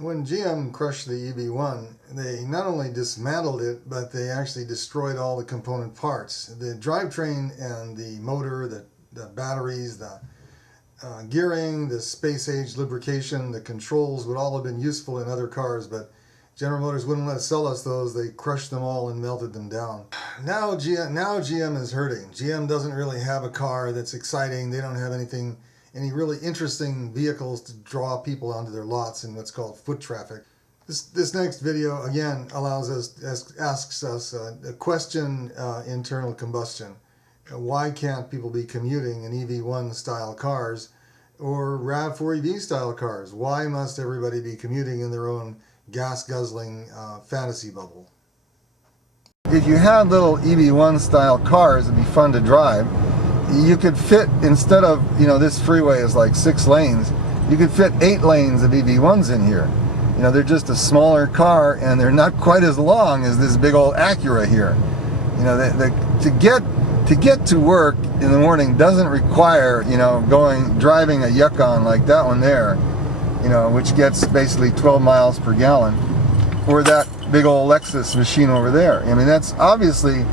When GM crushed the EV1, they not only dismantled it, but they actually destroyed all the component parts. The drivetrain and the motor, the batteries, the gearing, the space-age lubrication, the controls would all have been useful in other cars, but General Motors wouldn't let us sell us those. They crushed them all and melted them down. Now GM is hurting. GM doesn't really have a car that's exciting. They don't have any really interesting vehicles to draw people onto their lots in what's called foot traffic. This next video again asks us a question: internal combustion. Why can't people be commuting in EV1 style cars or RAV4 EV style cars? Why must everybody be commuting in their own gas guzzling fantasy bubble? If you had little EV1 style cars, it'd be fun to drive. You could fit, instead of, this freeway is like 6 lanes, you could fit 8 lanes of EV1s in here. They're just a smaller car and they're not quite as long as this big old Acura here. To get to work in the morning doesn't require, driving a Yukon like that one there, which gets basically 12 miles per gallon, or that big old Lexus machine over there. That's obviously,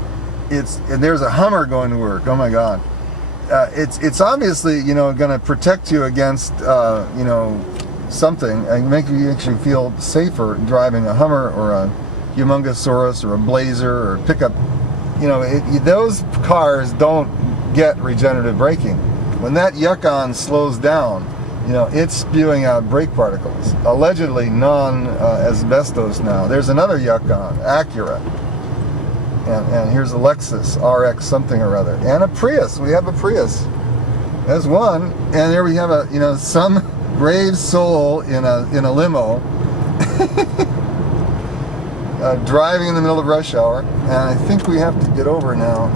and there's a Hummer going to work. Oh my God. It's obviously, going to protect you against, something and make you actually feel safer driving a Hummer or a Humongosaurus or a Blazer or a pickup. Those cars don't get regenerative braking. When that Yukon slows down, it's spewing out brake particles, allegedly non-asbestos now. There's another Yukon, Acura. And here's a Lexus RX something or other, and a Prius. We have a Prius. There's one, and there we have a some brave soul in a limo, driving in the middle of rush hour. And I think we have to get over now.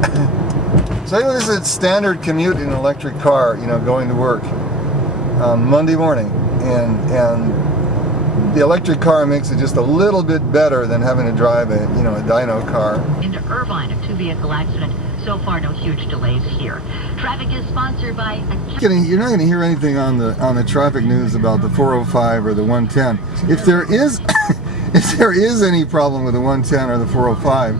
So anyway, this is a standard commute in an electric car, going to work on Monday morning, and the electric car makes it just a little bit better than having to drive a dyno car. Into Irvine, a 2-vehicle accident. So far, no huge delays here. Traffic is sponsored by. You're not going to hear anything on the traffic news about the 405 or the 110. If there is, if there is any problem with the 110 or the 405,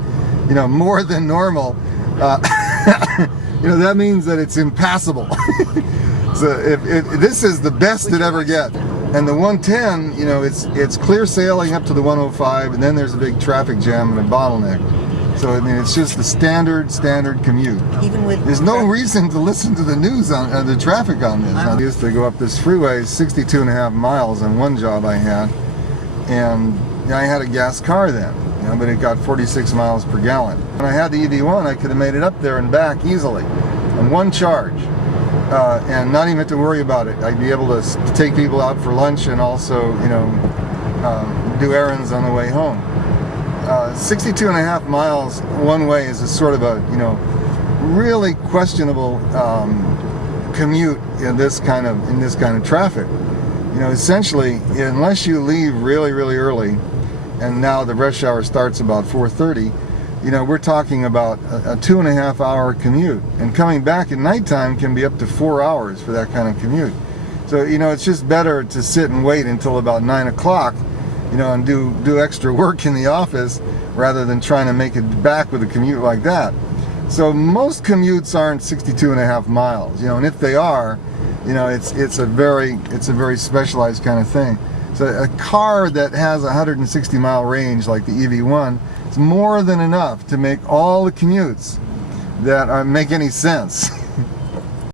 more than normal, that means that it's impassable. So if this is the best it ever gets. And the 110, it's clear sailing up to the 105, and then there's a big traffic jam and a bottleneck. So it's just the standard commute. Even with there's no reason to listen to the news on the traffic on this. I used to go up this freeway 62.5 miles on one job I had, and I had a gas car then, but it got 46 miles per gallon. When I had the EV1, I could have made it up there and back easily on one charge. And not even have to worry about it. I'd be able to take people out for lunch and also, do errands on the way home. 62.5 miles one way is a sort of a, really questionable commute in this kind of traffic. Essentially, unless you leave really, really early, and now the rush hour starts about 4:30. We're talking about a 2.5 hour commute, and coming back at nighttime can be up to 4 hours for that kind of commute. So it's just better to sit and wait until about 9 o'clock, and do extra work in the office rather than trying to make it back with a commute like that. So most commutes aren't 62.5 miles, and if they are, it's a very specialized kind of thing. So a car that has a 160 mile range like the EV1, it's more than enough to make all the commutes that make any sense.